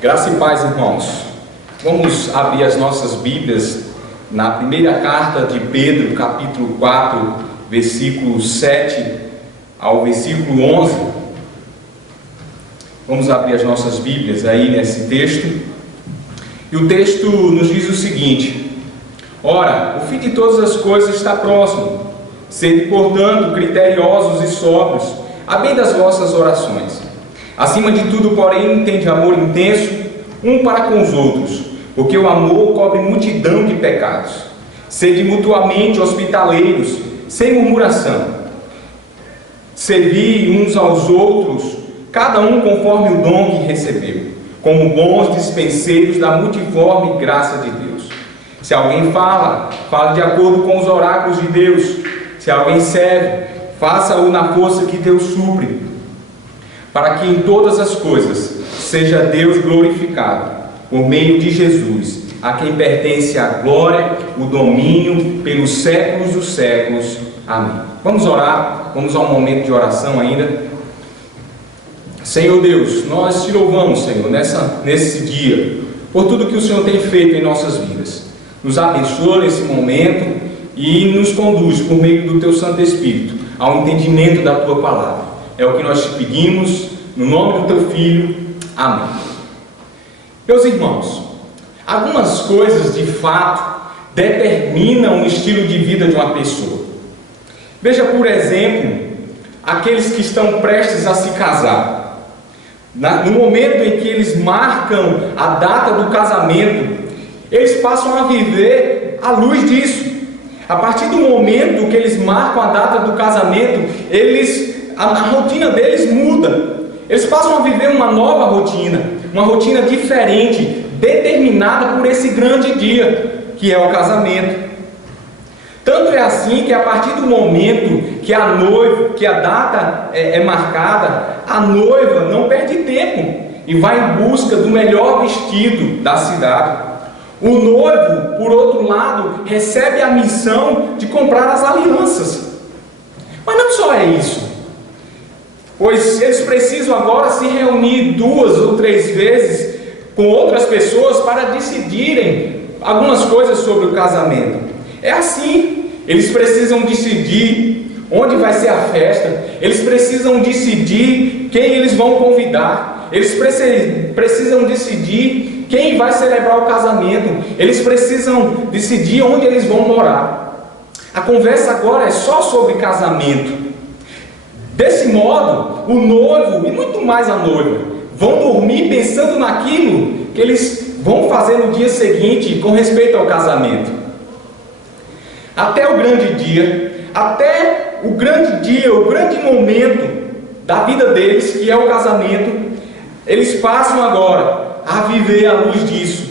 Graça e paz, irmãos. Vamos abrir as nossas Bíblias na primeira carta de Pedro, capítulo 4, versículo 7 ao versículo 11. Vamos abrir as nossas Bíblias aí nesse texto. E o texto nos diz o seguinte: Ora, o fim de todas as coisas está próximo. Sede, portanto, criteriosos e sóbrios, a bem das vossas orações. Acima de tudo, porém, tende amor intenso, um para com os outros, porque o amor cobre multidão de pecados. Sede mutuamente hospitaleiros, sem murmuração. Servi uns aos outros, cada um conforme o dom que recebeu, como bons dispenseiros da multiforme graça de Deus. Se alguém fala, fale de acordo com os oráculos de Deus. Se alguém serve, faça-o na força que Deus supre, para que em todas as coisas seja Deus glorificado, por meio de Jesus, a quem pertence a glória, o domínio, pelos séculos dos séculos. Amém. Vamos orar, vamos a um momento de oração ainda. Senhor Deus, nós te louvamos, Senhor, nesse dia, por tudo que o Senhor tem feito em nossas vidas. Nos abençoa nesse momento e nos conduz, por meio do Teu Santo Espírito, ao entendimento da Tua Palavra. É o que nós te pedimos, no nome do Teu Filho. Amém. Meus irmãos, algumas coisas de fato determinam o estilo de vida de uma pessoa. Veja, por exemplo, aqueles que estão prestes a se casar. No momento em que eles marcam a data do casamento, eles passam a viver à luz disso. A partir do momento que eles marcam a data do casamento, a rotina deles muda. Eles passam a viver uma nova rotina, uma rotina diferente, determinada por esse grande dia, que é o casamento. Tanto é assim que a partir do momento que a data é marcada, a noiva não perde tempo e vai em busca do melhor vestido da cidade. O noivo, por outro lado, recebe a missão de comprar as alianças. Mas não só é isso, pois eles precisam agora se reunir 2 ou 3 vezes com outras pessoas para decidirem algumas coisas sobre o casamento. É assim, eles precisam decidir onde vai ser a festa, eles precisam decidir quem eles vão convidar, eles precisam decidir quem vai celebrar o casamento, eles precisam decidir onde eles vão morar. A conversa agora é só sobre casamento. Desse modo, o noivo e muito mais a noiva vão dormir pensando naquilo que eles vão fazer no dia seguinte com respeito ao casamento. Até o grande dia, o grande momento da vida deles, que é o casamento, eles passam agora a viver à luz disso.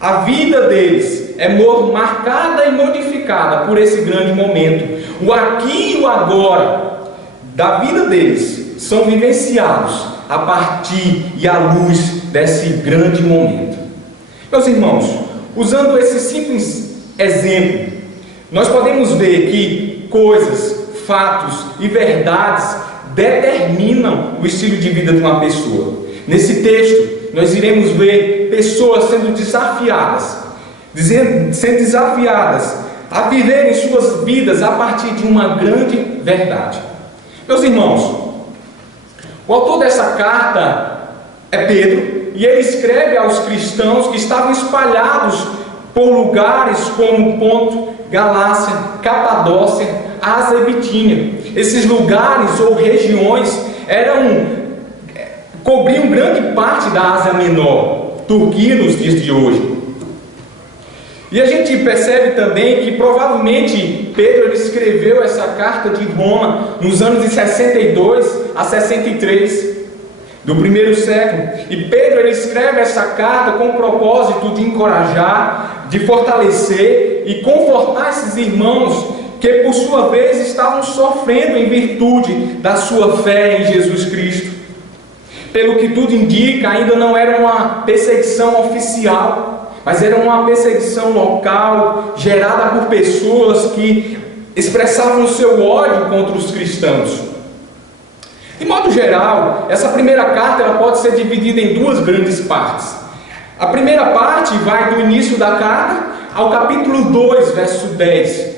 A vida deles é marcada e modificada por esse grande momento. O aqui e o agora da vida deles são vivenciados a partir e à luz desse grande momento. Meus irmãos, usando esse simples exemplo, nós podemos ver que coisas, fatos e verdades determinam o estilo de vida de uma pessoa. Nesse texto, nós iremos ver pessoas sendo desafiadas a viverem suas vidas a partir de uma grande verdade. Meus irmãos, o autor dessa carta é Pedro, e ele escreve aos cristãos que estavam espalhados por lugares como Ponto, Galácia, Capadócia, Ásia e Bitínia. Esses lugares ou regiões cobriam grande parte da Ásia Menor, Turquia nos dias de hoje. E a gente percebe também que provavelmente Pedro escreveu essa carta de Roma nos anos de 62 a 63 do primeiro século. E Pedro escreve essa carta com o propósito de encorajar, de fortalecer e confortar esses irmãos que por sua vez estavam sofrendo em virtude da sua fé em Jesus Cristo. Pelo que tudo indica, ainda não era uma perseguição oficial, mas era uma perseguição local, gerada por pessoas que expressavam o seu ódio contra os cristãos. De modo geral, essa primeira carta ela pode ser dividida em duas grandes partes. A primeira parte vai do início da carta ao capítulo 2, verso 10.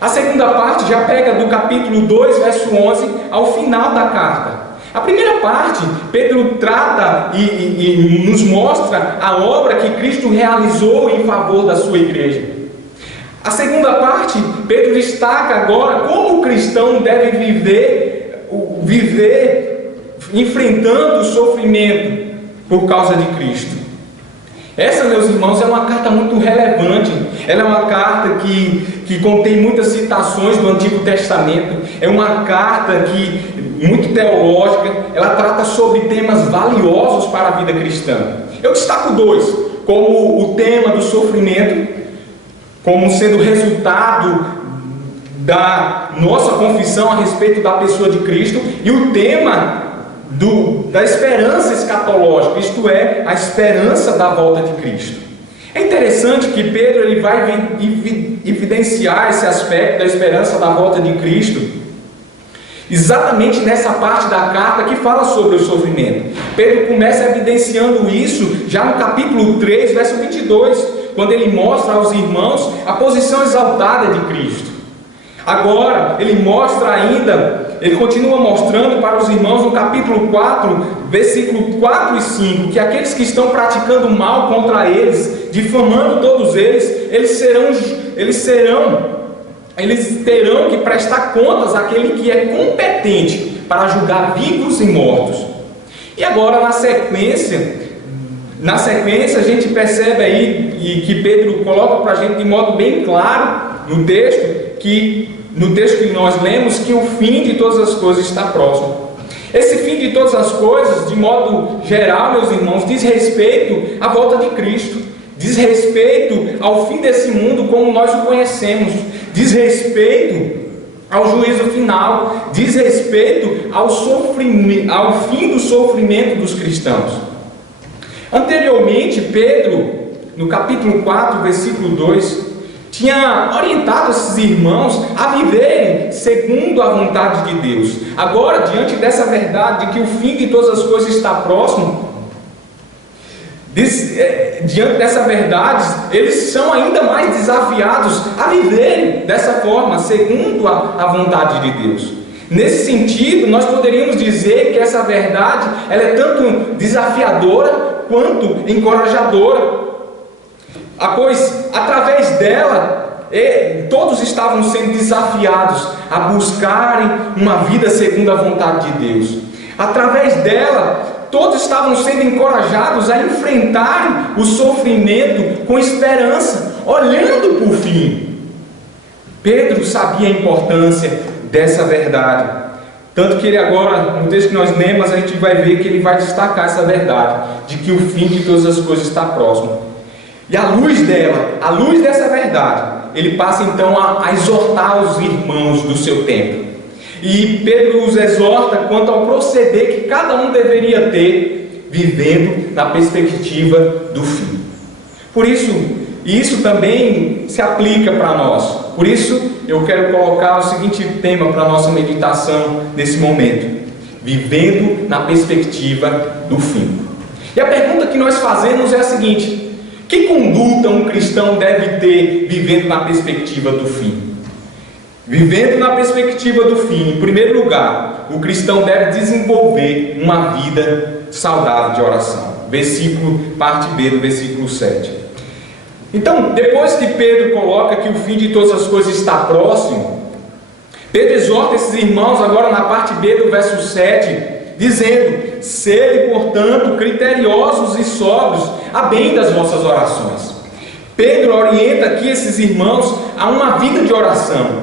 A segunda parte já pega do capítulo 2, verso 11, ao final da carta. A primeira parte, Pedro trata e nos mostra a obra que Cristo realizou em favor da sua igreja. A segunda parte, Pedro destaca agora como o cristão deve viver enfrentando o sofrimento por causa de Cristo. Essa, meus irmãos, é uma carta muito relevante. Ela é uma carta que contém muitas citações do Antigo Testamento. É uma carta muito teológica. Ela trata sobre temas valiosos para a vida cristã. Eu destaco dois, como o tema do sofrimento, como sendo resultado da nossa confissão a respeito da pessoa de Cristo, e o tema da esperança escatológica, isto é, a esperança da volta de Cristo. É interessante que Pedro ele vai evidenciar esse aspecto da esperança da volta de Cristo exatamente nessa parte da carta que fala sobre o sofrimento. Pedro começa evidenciando isso já no capítulo 3, verso 22, quando ele mostra aos irmãos a posição exaltada de Cristo. Agora, ele continua mostrando para os irmãos no capítulo 4, versículo 4 e 5, que aqueles que estão praticando mal contra eles, difamando todos eles terão que prestar contas àquele que é competente para julgar vivos e mortos. E agora, na sequência a gente percebe aí, e que Pedro coloca para a gente de modo bem claro no texto que nós lemos, que o fim de todas as coisas está próximo. Esse fim de todas as coisas, de modo geral, meus irmãos, diz respeito à volta de Cristo, diz respeito ao fim desse mundo como nós o conhecemos, diz respeito ao juízo final, diz respeito ao fim do sofrimento dos cristãos. Anteriormente, Pedro, no capítulo 4, versículo 2, tinha orientado esses irmãos a viverem segundo a vontade de Deus. Agora, diante dessa verdade de que o fim de todas as coisas está próximo, diante dessa verdade, eles são ainda mais desafiados a viverem dessa forma, segundo a vontade de Deus. Nesse sentido, nós poderíamos dizer que essa verdade ela é tanto desafiadora quanto encorajadora. Pois, através dela, todos estavam sendo desafiados a buscarem uma vida segundo a vontade de Deus. Através dela, todos estavam sendo encorajados a enfrentarem o sofrimento com esperança, olhando para o fim. Pedro sabia a importância dessa verdade, tanto que ele agora, no texto que nós lemos, a gente vai ver que ele vai destacar essa verdade, de que o fim de todas as coisas está próximo. E à luz dessa verdade, ele passa então a exortar os irmãos do seu tempo. E Pedro os exorta quanto ao proceder que cada um deveria ter, vivendo na perspectiva do fim. Por isso, isso também se aplica para nós. Por isso, eu quero colocar o seguinte tema para a nossa meditação nesse momento: vivendo na perspectiva do fim. E a pergunta que nós fazemos é a seguinte: que conduta um cristão deve ter vivendo na perspectiva do fim? Vivendo na perspectiva do fim, em primeiro lugar, o cristão deve desenvolver uma vida saudável de oração. Parte B do versículo 7. Então, depois que Pedro coloca que o fim de todas as coisas está próximo, Pedro exorta esses irmãos agora na parte B do verso 7, dizendo: sede, portanto, criteriosos e sóbrios a bem das vossas orações. Pedro orienta aqui esses irmãos a uma vida de oração,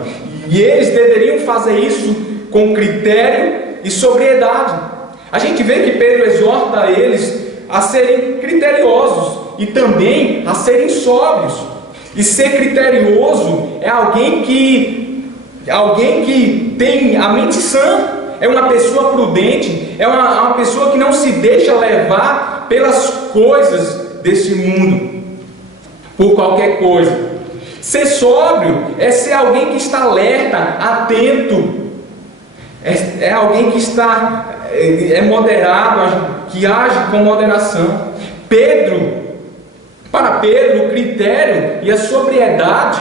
e eles deveriam fazer isso com critério e sobriedade. A gente vê que Pedro exorta eles a serem criteriosos e também a serem sóbrios. E ser criterioso é alguém que tem a mente sã, é uma pessoa prudente, é uma pessoa que não se deixa levar pelas coisas desse mundo, por qualquer coisa. Ser sóbrio é ser alguém que está alerta, atento, é alguém que está é moderado, que age com moderação. Para Pedro, o critério e a sobriedade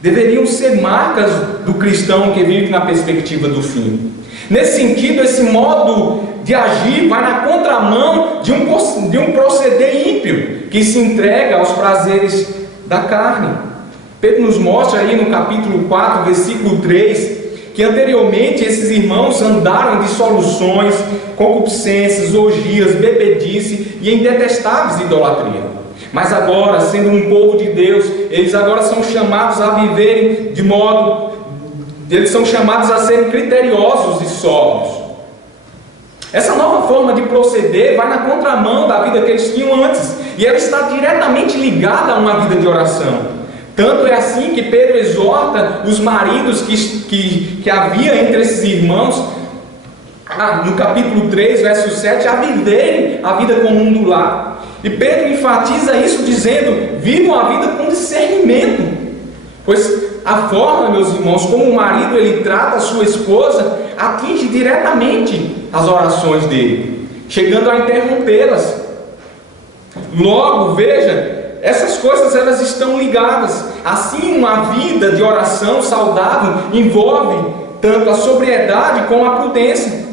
deveriam ser marcas do cristão que vive na perspectiva do fim. Nesse sentido, esse modo de agir vai na contramão de um proceder ímpio que se entrega aos prazeres da carne. Pedro nos mostra aí no capítulo 4, versículo 3, que anteriormente esses irmãos andaram em dissoluções, concupiscências, orgias, bebedice e em detestáveis idolatria. Mas agora, sendo um povo de Deus, eles agora são chamados a viverem eles são chamados a serem criteriosos e sóbrios. Essa nova forma de proceder vai na contramão da vida que eles tinham antes, e ela está diretamente ligada a uma vida de oração. Tanto é assim que Pedro exorta os maridos que havia entre esses irmãos, no capítulo 3, verso 7, a viverem a vida comum do lar. E Pedro enfatiza isso dizendo: vivam a vida com discernimento, pois a forma, meus irmãos, como o marido ele trata a sua esposa, atinge diretamente as orações dele, chegando a interrompê-las. Logo, veja, essas coisas elas estão ligadas. Assim, uma vida de oração saudável envolve tanto a sobriedade como a prudência.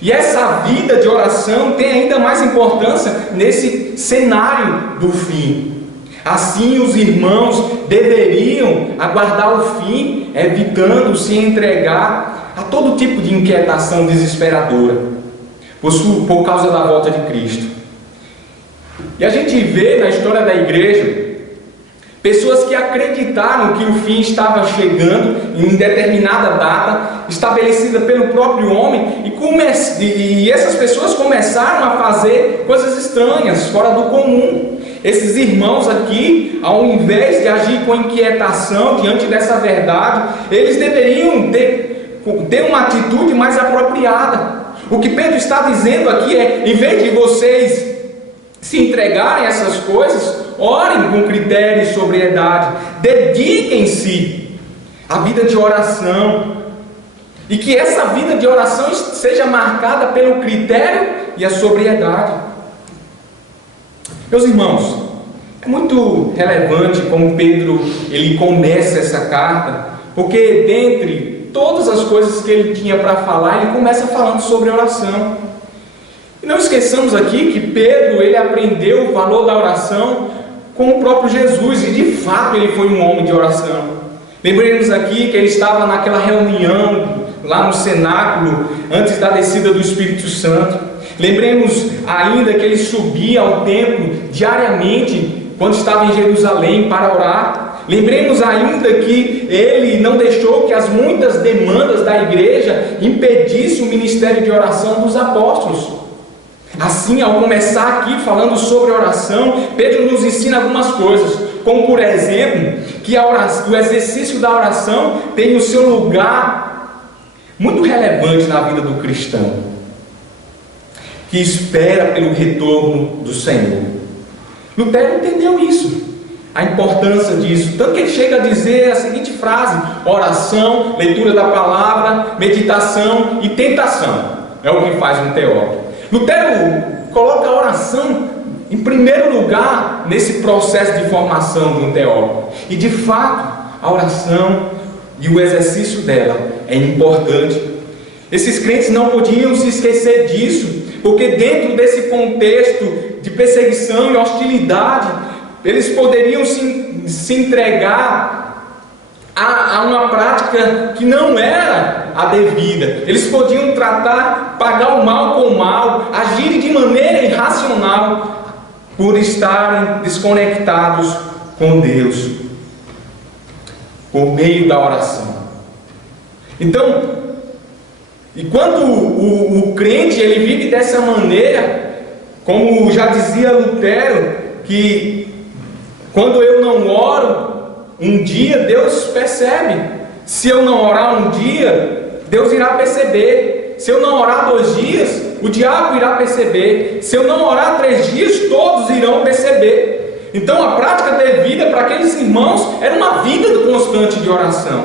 E essa vida de oração tem ainda mais importância nesse cenário do fim. Assim, os irmãos deveriam aguardar o fim, evitando se entregar a todo tipo de inquietação desesperadora, por causa da volta de Cristo. E a gente vê na história da igreja pessoas que acreditaram que o fim estava chegando em determinada data, estabelecida pelo próprio homem, e essas pessoas começaram a fazer coisas estranhas, fora do comum. Esses irmãos aqui, ao invés de agir com inquietação diante dessa verdade, eles deveriam ter uma atitude mais apropriada. O que Pedro está dizendo aqui é: em vez de vocês se entregarem a essas coisas, orem com critério e sobriedade, dediquem-se à vida de oração, e que essa vida de oração seja marcada pelo critério e a sobriedade. Meus irmãos, é muito relevante como Pedro ele começa essa carta, porque dentre todas as coisas que ele tinha para falar, ele começa falando sobre oração. E não esqueçamos aqui que Pedro ele aprendeu o valor da oração com o próprio Jesus, e de fato ele foi um homem de oração. Lembremos aqui que ele estava naquela reunião lá no cenáculo antes da descida do Espírito Santo. Lembremos ainda que ele subia ao templo diariamente quando estava em Jerusalém para orar. Lembremos ainda que ele não deixou que as muitas demandas da igreja impedissem o ministério de oração dos apóstolos. Assim, ao começar aqui falando sobre oração, Pedro nos ensina algumas coisas, como por exemplo, que o exercício da oração tem o seu lugar muito relevante na vida do cristão, que espera pelo retorno do Senhor. Lutero entendeu isso, a importância disso, tanto que ele chega a dizer a seguinte frase: oração, leitura da palavra, meditação e tentação é o que faz um teólogo. Lutero coloca a oração em primeiro lugar nesse processo de formação de um teólogo, e de fato a oração e o exercício dela é importante. Esses crentes não podiam se esquecer disso, porque dentro desse contexto de perseguição e hostilidade, eles poderiam se entregar a uma prática que não era a devida. Eles podiam pagar o mal com o mal, agirem de maneira irracional, por estarem desconectados com Deus, por meio da oração. Então, enquanto o crente ele vive dessa maneira, como já dizia Lutero, que quando eu não oro um dia, Deus percebe. Se eu não orar um dia, Deus irá perceber. Se eu não orar 2 dias, o diabo irá perceber. Se eu não orar 3 dias, todos irão perceber. Então a prática devida para aqueles irmãos era uma vida constante de oração.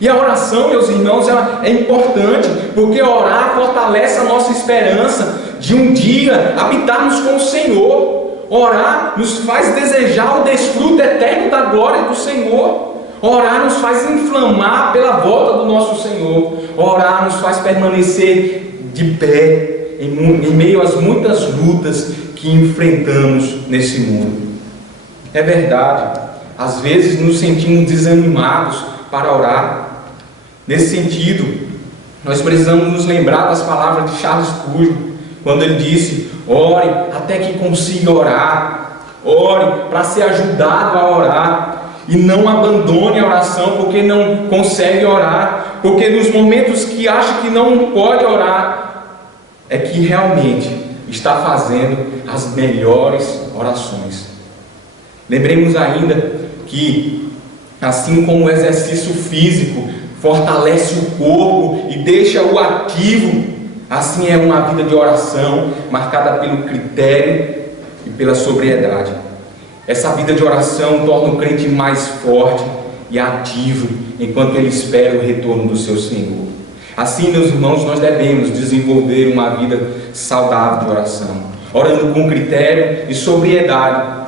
E a oração, meus irmãos, é importante, porque orar fortalece a nossa esperança de um dia habitarmos com o Senhor. Orar nos faz desejar o desfruto eterno da glória do Senhor. Orar nos faz inflamar pela volta do nosso Senhor. Orar nos faz permanecer de pé em meio às muitas lutas que enfrentamos nesse mundo. É verdade, às vezes nos sentimos desanimados para orar. Nesse sentido, nós precisamos nos lembrar das palavras de Charles Spurgeon, quando ele disse: ore até que consiga orar, ore para ser ajudado a orar, e não abandone a oração porque não consegue orar, porque nos momentos que acha que não pode orar, é que realmente está fazendo as melhores orações. Lembremos ainda que, assim como o exercício físico fortalece o corpo e deixa-o ativo, assim é uma vida de oração marcada pelo critério e pela sobriedade. Essa vida de oração torna o crente mais forte e ativo enquanto ele espera o retorno do seu Senhor. Assim, meus irmãos, nós devemos desenvolver uma vida saudável de oração, orando com critério e sobriedade,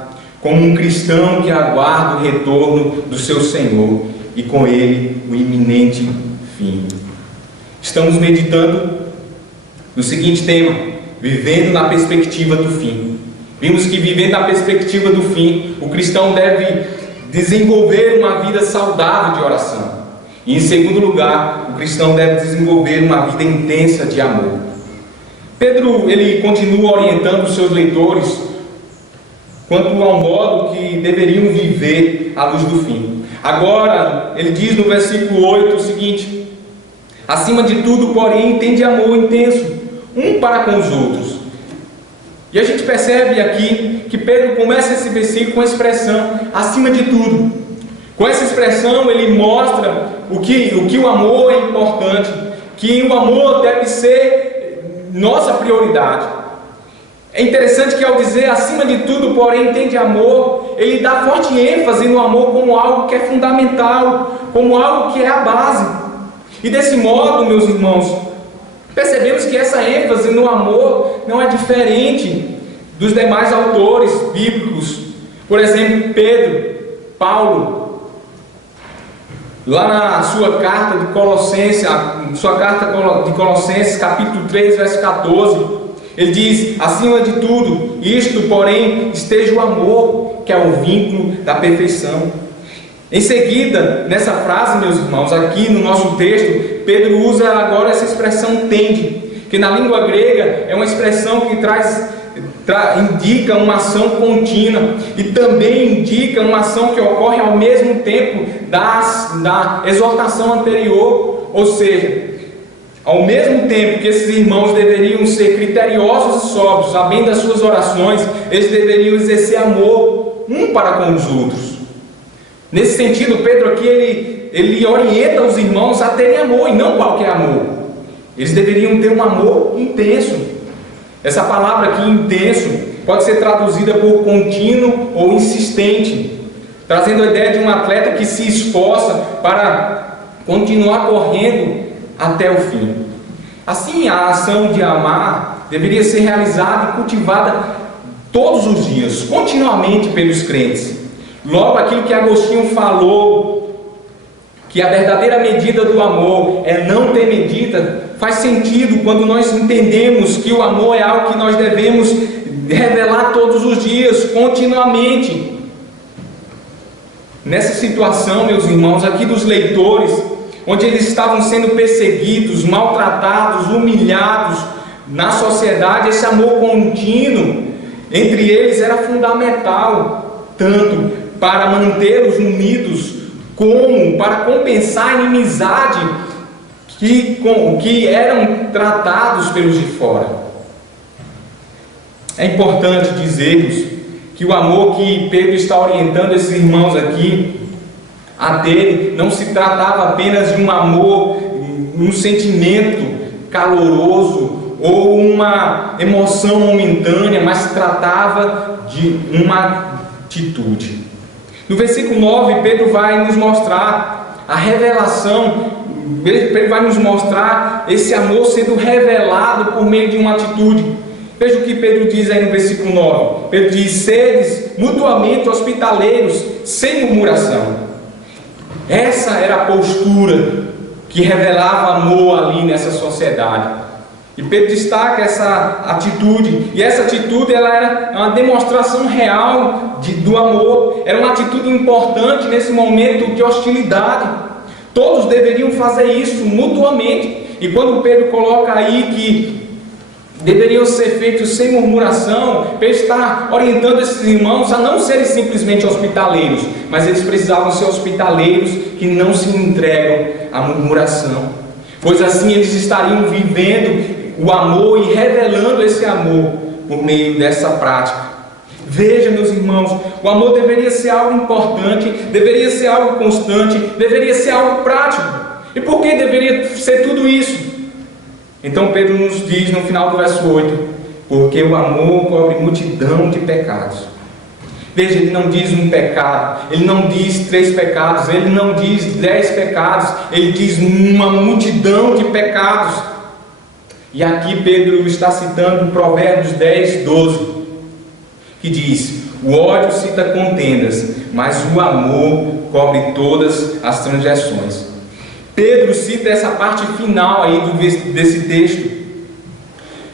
como um cristão que aguarda o retorno do seu Senhor e com ele o iminente fim. Estamos meditando no seguinte tema: vivendo na perspectiva do fim. Vimos que vivendo na perspectiva do fim, o cristão deve desenvolver uma vida saudável de oração. E em segundo lugar, o cristão deve desenvolver uma vida intensa de amor. Pedro, ele continua orientando os seus leitores quanto ao modo que deveriam viver à luz do fim. Agora, ele diz no versículo 8 o seguinte: acima de tudo, porém, tende amor intenso, um para com os outros. E a gente percebe aqui que Pedro começa esse versículo com a expressão acima de tudo. Com essa expressão ele mostra o que o amor é importante, que o amor deve ser nossa prioridade. É interessante que ao dizer acima de tudo, porém, tende amor, ele dá forte ênfase no amor como algo que é fundamental, como algo que é a base. E desse modo, meus irmãos, percebemos que essa ênfase no amor não é diferente dos demais autores bíblicos. Por exemplo, Pedro, Paulo, lá na sua carta de Colossenses, capítulo 3, verso 14, ele diz: acima de tudo, isto, porém, esteja o amor, que é o vínculo da perfeição. Em seguida, nessa frase, meus irmãos, aqui no nosso texto, Pedro usa agora essa expressão tende, que na língua grega é uma expressão que indica uma ação contínua e também indica uma ação que ocorre ao mesmo tempo da exortação anterior. Ou seja, ao mesmo tempo que esses irmãos deveriam ser criteriosos e sóbrios, sabendo das suas orações, eles deveriam exercer amor um para com os outros. Nesse sentido, Pedro aqui ele orienta os irmãos a terem amor, e não qualquer amor. Eles deveriam ter um amor intenso. Essa palavra aqui, intenso, pode ser traduzida por contínuo ou insistente, trazendo a ideia de um atleta que se esforça para continuar correndo até o fim. Assim, a ação de amar deveria ser realizada e cultivada todos os dias, continuamente pelos crentes. Logo, aquilo que Agostinho falou, que a verdadeira medida do amor é não ter medida, faz sentido quando nós entendemos que o amor é algo que nós devemos revelar todos os dias, continuamente. Nessa situação, meus irmãos, aqui dos leitores, onde eles estavam sendo perseguidos, maltratados, humilhados na sociedade, esse amor contínuo entre eles era fundamental, tanto para mantê-los unidos, como para compensar a inimizade que eram tratados pelos de fora. É importante dizermos que o amor que Pedro está orientando esses irmãos aqui a dele não se tratava apenas de um amor, um sentimento caloroso ou uma emoção momentânea, mas se tratava de uma atitude. No versículo 9, Pedro vai nos mostrar a revelação. Ele vai nos mostrar esse amor sendo revelado por meio de uma atitude. Veja o que Pedro diz aí no versículo 9. Pedro diz: sedes mutuamente hospitaleiros, sem murmuração. Essa era a postura que revelava amor ali nessa sociedade. E Pedro destaca essa atitude. E essa atitude, ela era uma demonstração real do amor. Era uma atitude importante nesse momento de hostilidade. Todos deveriam fazer isso mutuamente. E quando Pedro coloca aí que deveriam ser feitos sem murmuração, Pedro está orientando esses irmãos a não serem simplesmente hospitaleiros, mas eles precisavam ser hospitaleiros que não se entregam à murmuração, pois assim eles estariam vivendo o amor e revelando esse amor por meio dessa prática. Veja, meus irmãos, o amor deveria ser algo importante, deveria ser algo constante, deveria ser algo prático. E por que deveria ser tudo isso? Então Pedro nos diz no final do verso 8: porque o amor cobre multidão de pecados. Veja, ele não diz um pecado, ele não diz 3 pecados, ele não diz 10 pecados, ele diz uma multidão de pecados. E aqui Pedro está citando Provérbios 10, 12, que diz: o ódio cita contendas, mas o amor cobre todas as transgressões. Pedro cita essa parte final aí desse texto,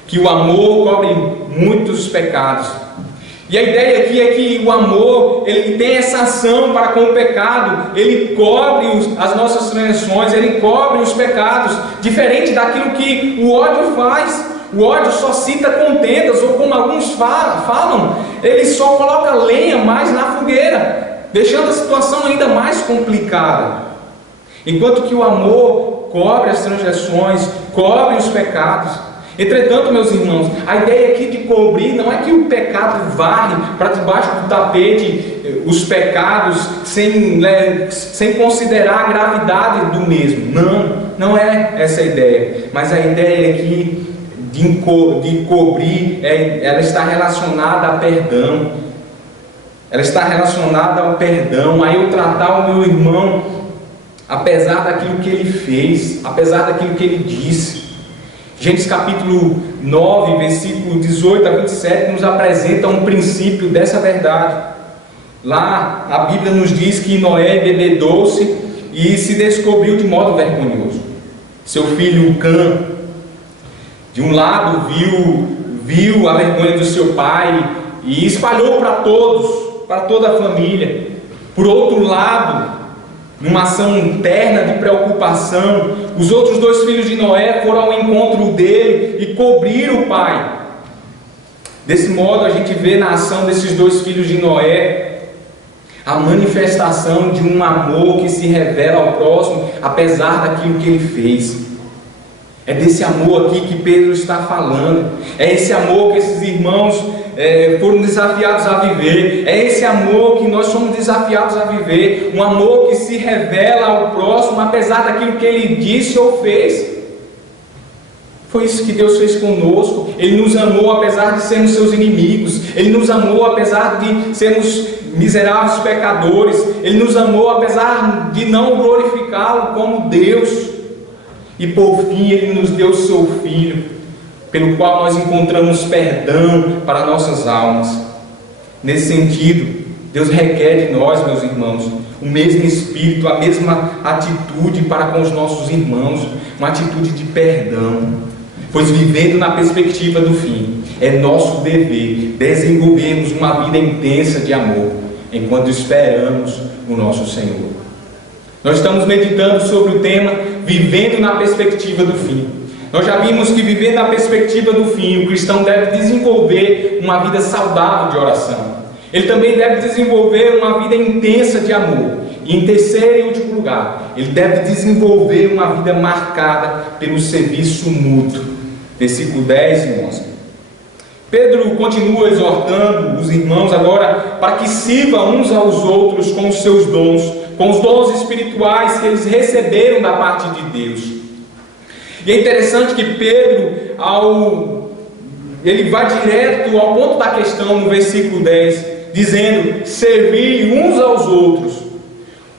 que o amor cobre muitos pecados. E a ideia aqui é que o amor, ele tem essa ação para com o pecado, ele cobre as nossas transgressões, ele cobre os pecados, diferente daquilo que o ódio faz. O ódio só cita contendas, ou como alguns falam, ele só coloca lenha mais na fogueira, deixando a situação ainda mais complicada. Enquanto que o amor cobre as transgressões, cobre os pecados. Entretanto, meus irmãos, a ideia aqui de cobrir não é que o pecado varre para debaixo do tapete os pecados sem considerar a gravidade do mesmo. Não é essa a ideia. Mas a ideia aqui de cobrir, ela está relacionada a perdão. Ela está relacionada ao perdão, a eu tratar o meu irmão apesar daquilo que ele fez, apesar daquilo que ele disse. Gênesis capítulo 9, versículo 18 a 27 nos apresenta um princípio dessa verdade. Lá a Bíblia nos diz que Noé embebedou-se e se descobriu de modo vergonhoso. Seu filho Cã, de um lado, viu a vergonha do seu pai e espalhou para todos, para toda a família. Por outro lado, numa ação interna de preocupação, os outros 2 filhos de Noé foram ao encontro dele e cobriram o pai. Desse modo a gente vê na ação desses 2 filhos de Noé a manifestação de um amor que se revela ao próximo, apesar daquilo que ele fez. É desse amor aqui que Pedro está falando. É esse amor que esses irmãos foram desafiados a viver. É esse amor que nós somos desafiados a viver. Um amor que se revela ao próximo, apesar daquilo que ele disse ou fez. Foi isso que Deus fez conosco. Ele nos amou apesar de sermos seus inimigos. Ele nos amou apesar de sermos miseráveis pecadores. Ele nos amou apesar de não glorificá-lo como Deus. E por fim Ele nos deu o seu Filho, pelo qual nós encontramos perdão para nossas almas. Nesse sentido, Deus requer de nós, meus irmãos, o mesmo espírito, a mesma atitude para com os nossos irmãos, uma atitude de perdão. Pois vivendo na perspectiva do fim, é nosso dever desenvolvermos uma vida intensa de amor, enquanto esperamos o nosso Senhor. Nós estamos meditando sobre o tema vivendo na perspectiva do fim. Nós já vimos que vivendo na perspectiva do fim, o cristão deve desenvolver uma vida saudável de oração. Ele também deve desenvolver uma vida intensa de amor. E em terceiro e último lugar, ele deve desenvolver uma vida marcada pelo serviço mútuo. Versículo 10 e 11. Pedro continua exortando os irmãos agora para que sirvam uns aos outros com os seus dons, com os dons espirituais que eles receberam da parte de Deus. E é interessante que Pedro, ele vai direto ao ponto da questão no versículo 10, dizendo: servir uns aos outros.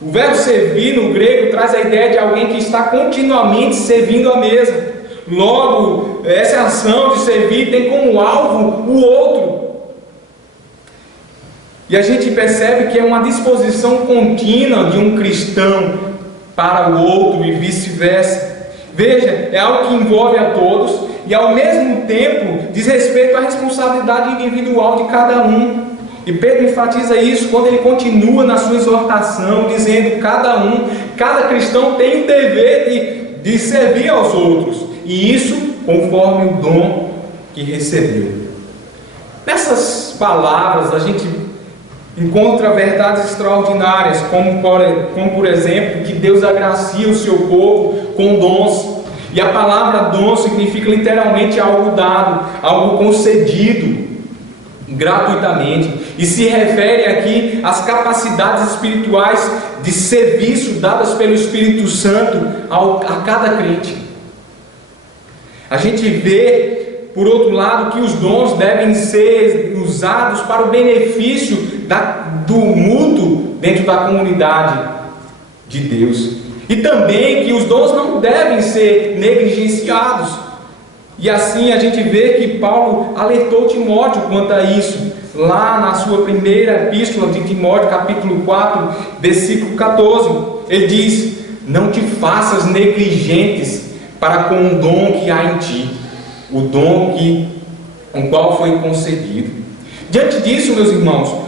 O verbo servir no grego traz a ideia de alguém que está continuamente servindo à mesa. Logo, essa ação de servir tem como alvo o outro. E a gente percebe que é uma disposição contínua de um cristão para o outro e vice-versa. Veja, é algo que envolve a todos e ao mesmo tempo diz respeito à responsabilidade individual de cada um. E Pedro enfatiza isso quando ele continua na sua exortação, dizendo: cada cristão tem o dever de servir aos outros, e isso conforme o dom que recebeu. Nessas palavras a gente encontra verdades extraordinárias, como por exemplo, que Deus agracia o seu povo com dons. E a palavra dom significa literalmente algo dado, algo concedido gratuitamente, e se refere aqui às capacidades espirituais de serviço dadas pelo Espírito Santo a cada crente. A gente vê, por outro lado, que os dons devem ser usados para o benefício do mútuo dentro da comunidade de Deus, e também que os dons não devem ser negligenciados. E assim a gente vê que Paulo alertou Timóteo quanto a isso, lá na sua primeira epístola de Timóteo, capítulo 4, versículo 14. Ele diz: não te faças negligentes para com o dom que há em ti, o dom com o qual foi concedido. Diante disso, meus irmãos,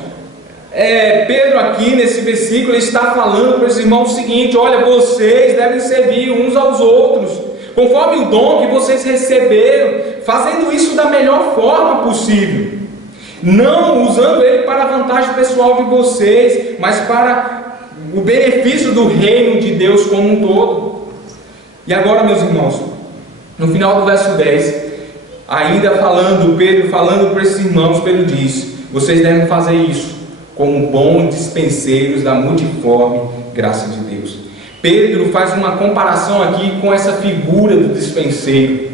Pedro aqui nesse versículo está falando para os irmãos o seguinte: olha, vocês devem servir uns aos outros, conforme o dom que vocês receberam, fazendo isso da melhor forma possível, não usando ele para a vantagem pessoal de vocês, mas para o benefício do reino de Deus como um todo. E agora, meus irmãos, no final do verso 10, ainda Pedro falando para esses irmãos, Pedro diz: vocês devem fazer isso como bons dispenseiros da multiforme graça de Deus. Pedro faz uma comparação aqui com essa figura do dispenseiro.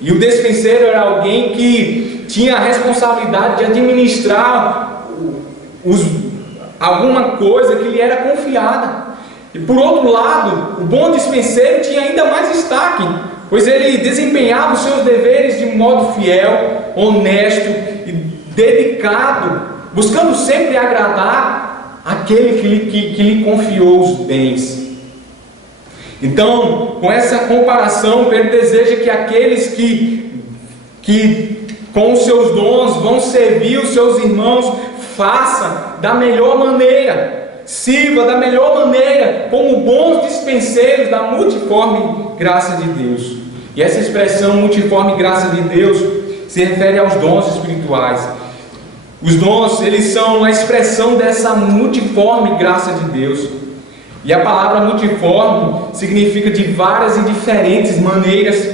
E o dispenseiro era alguém que tinha a responsabilidade de administrar alguma coisa que lhe era confiada. E por outro lado, o bom dispenseiro tinha ainda mais destaque, pois ele desempenhava os seus deveres de modo fiel, honesto e dedicado, buscando sempre agradar aquele que lhe confiou os bens. Então, com essa comparação, Pedro deseja que aqueles que com os seus dons vão servir os seus irmãos, faça da melhor maneira, sirva da melhor maneira, como bons dispenseiros da multiforme graça de Deus. E essa expressão multiforme graça de Deus se refere aos dons espirituais. Os dons, eles são a expressão dessa multiforme graça de Deus. E a palavra multiforme significa de várias e diferentes maneiras.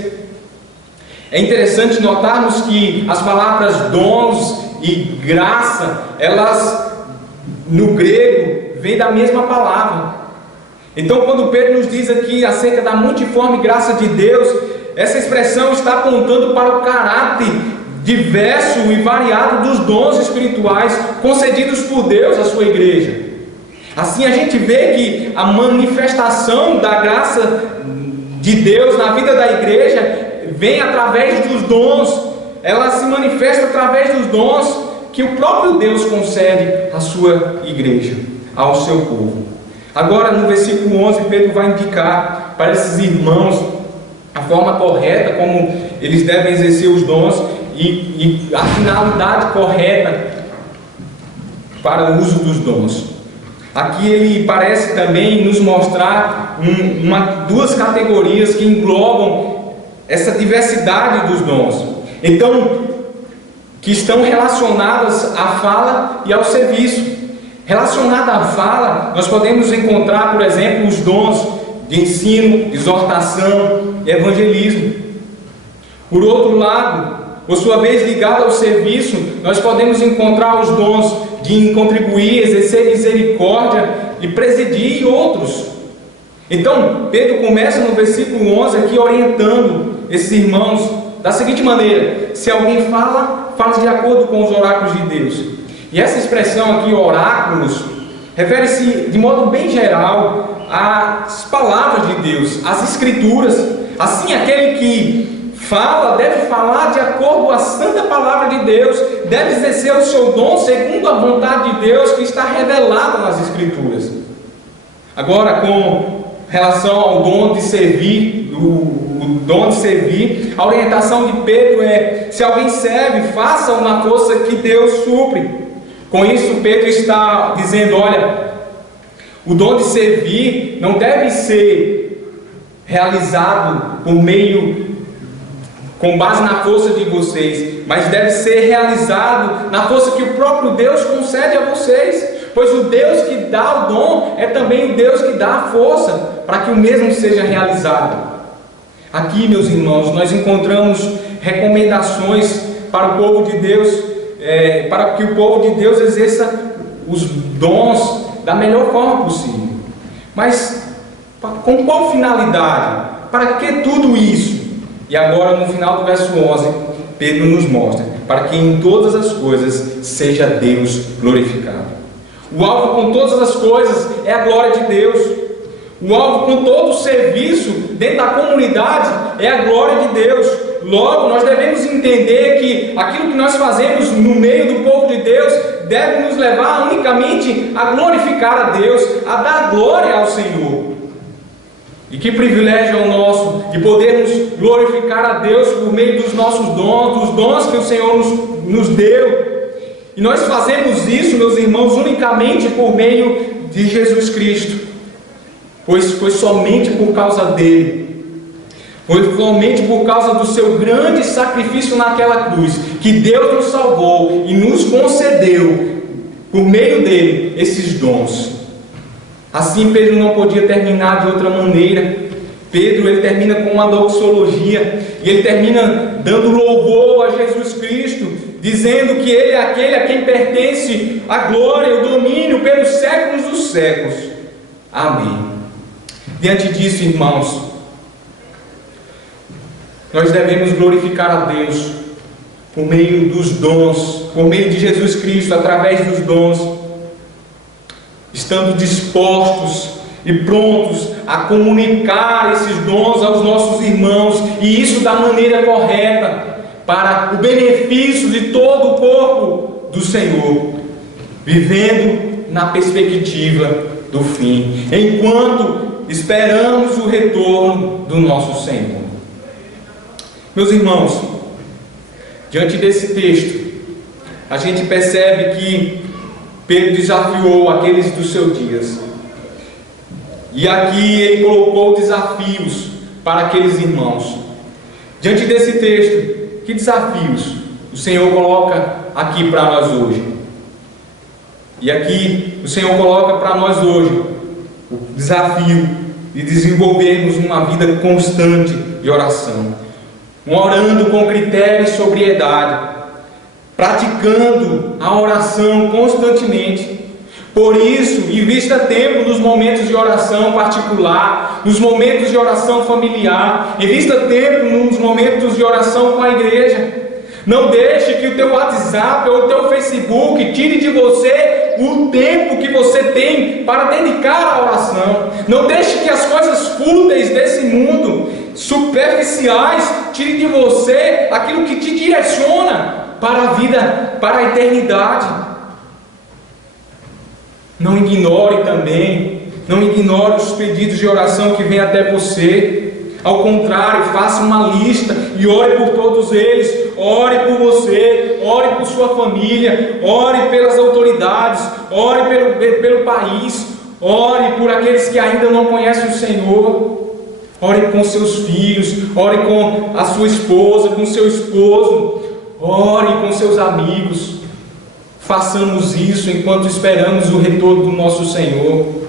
É interessante notarmos que as palavras dons e graça, elas no grego vêm da mesma palavra. Então, quando Pedro nos diz aqui acerca da multiforme graça de Deus, essa expressão está apontando para o caráter diverso e variado dos dons espirituais concedidos por Deus à sua igreja. Assim a gente vê que a manifestação da graça de Deus na vida da igreja vem através dos dons, ela se manifesta através dos dons que o próprio Deus concede à sua igreja, ao seu povo. Agora, no versículo 11, Pedro vai indicar para esses irmãos a forma correta como eles devem exercer os dons e a finalidade correta para o uso dos dons. Aqui ele parece também nos mostrar duas categorias que englobam essa diversidade dos dons. Então, que estão relacionadas à fala e ao serviço. Relacionada à fala, nós podemos encontrar, por exemplo, os dons de ensino, exortação e evangelismo. Por outro lado, por sua vez ligado ao serviço, nós podemos encontrar os dons de contribuir, exercer misericórdia e presidir outros. Então, Pedro começa no versículo 11 aqui orientando esses irmãos da seguinte maneira: se alguém fala, fale de acordo com os oráculos de Deus. E essa expressão aqui, oráculos, refere-se de modo bem geral às palavras de Deus, às Escrituras. Assim, aquele que fala deve falar de acordo com a santa palavra de Deus, deve exercer o seu dom segundo a vontade de Deus que está revelada nas Escrituras. Agora, com relação ao dom de servir, o dom de servir, a orientação de Pedro é: se alguém serve, faça-o na força que Deus supre. Com isso, Pedro está dizendo: olha, o dom de servir não deve ser realizado com base na força de vocês, mas deve ser realizado na força que o próprio Deus concede a vocês. Pois o Deus que dá o dom é também o Deus que dá a força para que o mesmo seja realizado. Aqui, meus irmãos, nós encontramos recomendações para o povo de Deus, para que o povo de Deus exerça os dons da melhor forma possível. Mas com qual finalidade? Para que tudo isso? E agora, no final do verso 11, Pedro nos mostra: para que em todas as coisas seja Deus glorificado. O alvo com todas as coisas é a glória de Deus. O alvo com todo o serviço dentro da comunidade é a glória de Deus. Logo, nós devemos entender que aquilo que nós fazemos no meio do povo de Deus deve nos levar unicamente a glorificar a Deus, a dar glória ao Senhor. E que privilégio é o nosso de podermos glorificar a Deus por meio dos nossos dons, dos dons que o Senhor nos deu. E nós fazemos isso, meus irmãos, unicamente por meio de Jesus Cristo, pois foi somente por causa dele, foi somente por causa do seu grande sacrifício naquela cruz, que Deus nos salvou e nos concedeu, por meio dele, esses dons. Assim, Pedro não podia terminar de outra maneira. Pedro, ele termina com uma doxologia, e ele termina dando louvor a Jesus Cristo, dizendo que Ele é aquele a quem pertence a glória e o domínio pelos séculos dos séculos. Amém. Diante disso, irmãos, nós devemos glorificar a Deus por meio dos dons, por meio de Jesus Cristo, através dos dons, estando dispostos e prontos a comunicar esses dons aos nossos irmãos, e isso da maneira correta, para o benefício de todo o corpo do Senhor, vivendo na perspectiva do fim, enquanto esperamos o retorno do nosso Senhor. Meus irmãos, diante desse texto, a gente percebe que Pedro desafiou aqueles dos seus dias, e aqui ele colocou desafios para aqueles irmãos. Diante desse texto, que desafios o Senhor coloca aqui para nós hoje? E aqui o Senhor coloca para nós hoje o desafio de desenvolvermos uma vida constante de oração, orando com critério e sobriedade, praticando a oração constantemente. Por isso, invista tempo nos momentos de oração particular, nos momentos de oração familiar, invista tempo nos momentos de oração com a igreja. Não deixe que o teu WhatsApp ou o teu Facebook tire de você o tempo que você tem para dedicar à oração. Não deixe que as coisas fúteis desse mundo, superficiais, tirem de você aquilo que te direciona para a vida, para a eternidade. Não ignore os pedidos de oração que vêm até você. Ao contrário, faça uma lista e ore por todos eles. Ore por você, ore por sua família, ore pelas autoridades, ore pelo país, ore por aqueles que ainda não conhecem o Senhor. Ore com seus filhos, ore com a sua esposa, com seu esposo, ore com seus amigos. Façamos isso enquanto esperamos o retorno do nosso Senhor.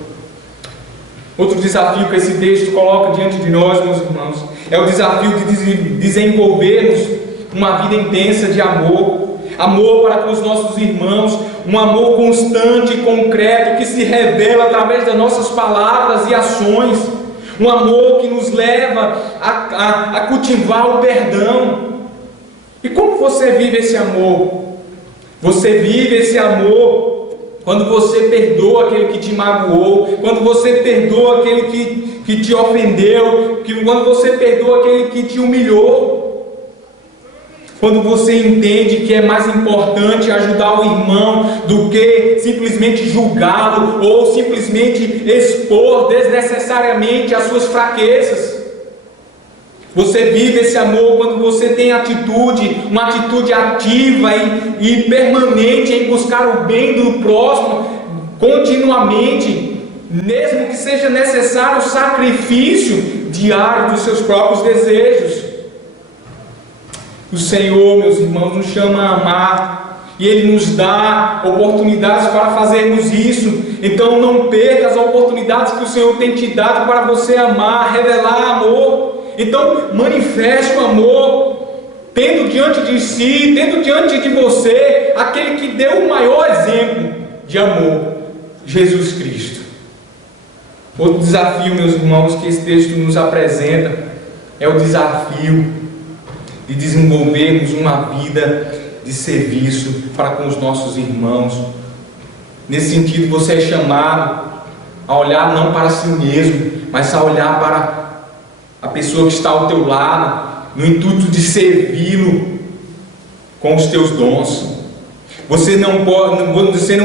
Outro desafio que esse texto coloca diante de nós, meus irmãos, é o desafio de desenvolvermos uma vida intensa de amor. Amor para com os nossos irmãos, um amor constante e concreto que se revela através das nossas palavras e ações. Um amor que nos leva a cultivar o perdão. E como você vive esse amor? Você vive esse amor quando você perdoa aquele que te magoou, quando você perdoa aquele que te ofendeu, quando você perdoa aquele que te humilhou, quando você entende que é mais importante ajudar o irmão do que simplesmente julgá-lo ou simplesmente expor desnecessariamente as suas fraquezas. Você vive esse amor quando você tem uma atitude ativa e permanente em buscar o bem do próximo continuamente, mesmo que seja necessário o sacrifício diário dos seus próprios desejos. O Senhor, meus irmãos, nos chama a amar e Ele nos dá oportunidades para fazermos isso. Então não perca as oportunidades que o Senhor tem te dado para você amar, revelar amor. Então manifeste o amor, tendo diante de si, tendo diante de você aquele que deu o maior exemplo de amor, Jesus Cristo. Outro desafio, meus irmãos, que esse texto nos apresenta é o desafio de desenvolvermos uma vida de serviço para com os nossos irmãos. Nesse sentido, você é chamado a olhar não para si mesmo, mas a olhar para a pessoa que está ao teu lado, no intuito de servi-lo com os teus dons. Você não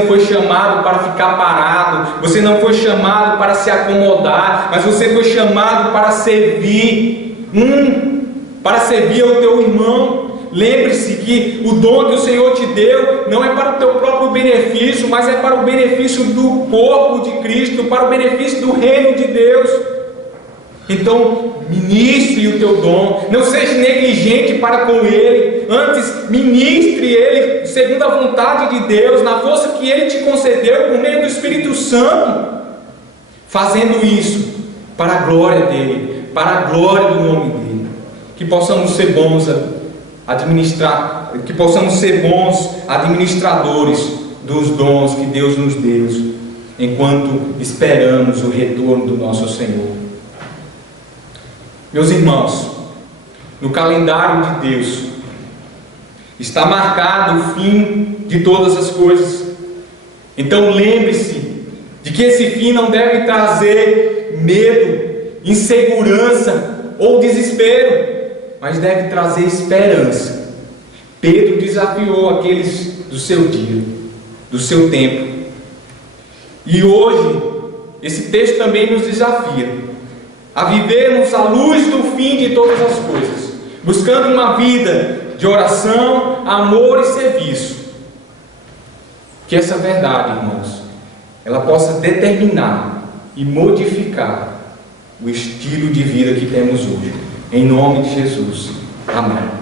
foi chamado para ficar parado, você não foi chamado para se acomodar, mas você foi chamado para servir, para servir ao teu irmão. Lembre-se que o dom que o Senhor te deu não é para o teu próprio benefício, mas é para o benefício do corpo de Cristo, para o benefício do reino de Deus. Então, ministre o teu dom, não seja negligente para com ele, antes ministre ele segundo a vontade de Deus, na força que ele te concedeu por meio do Espírito Santo, fazendo isso para a glória dele, para a glória do nome dele. Que possamos ser bons administradores dos dons que Deus nos deu, enquanto esperamos o retorno do nosso Senhor. Meus irmãos, no calendário de Deus está marcado o fim de todas as coisas. Então lembre-se de que esse fim não deve trazer medo, insegurança ou desespero, mas deve trazer esperança. Pedro desafiou aqueles do seu dia, do seu tempo. E hoje, esse texto também nos desafia a vivermos à luz do fim de todas as coisas, buscando uma vida de oração, amor e serviço. Que essa verdade, irmãos, ela possa determinar e modificar o estilo de vida que temos hoje. Em nome de Jesus. Amém.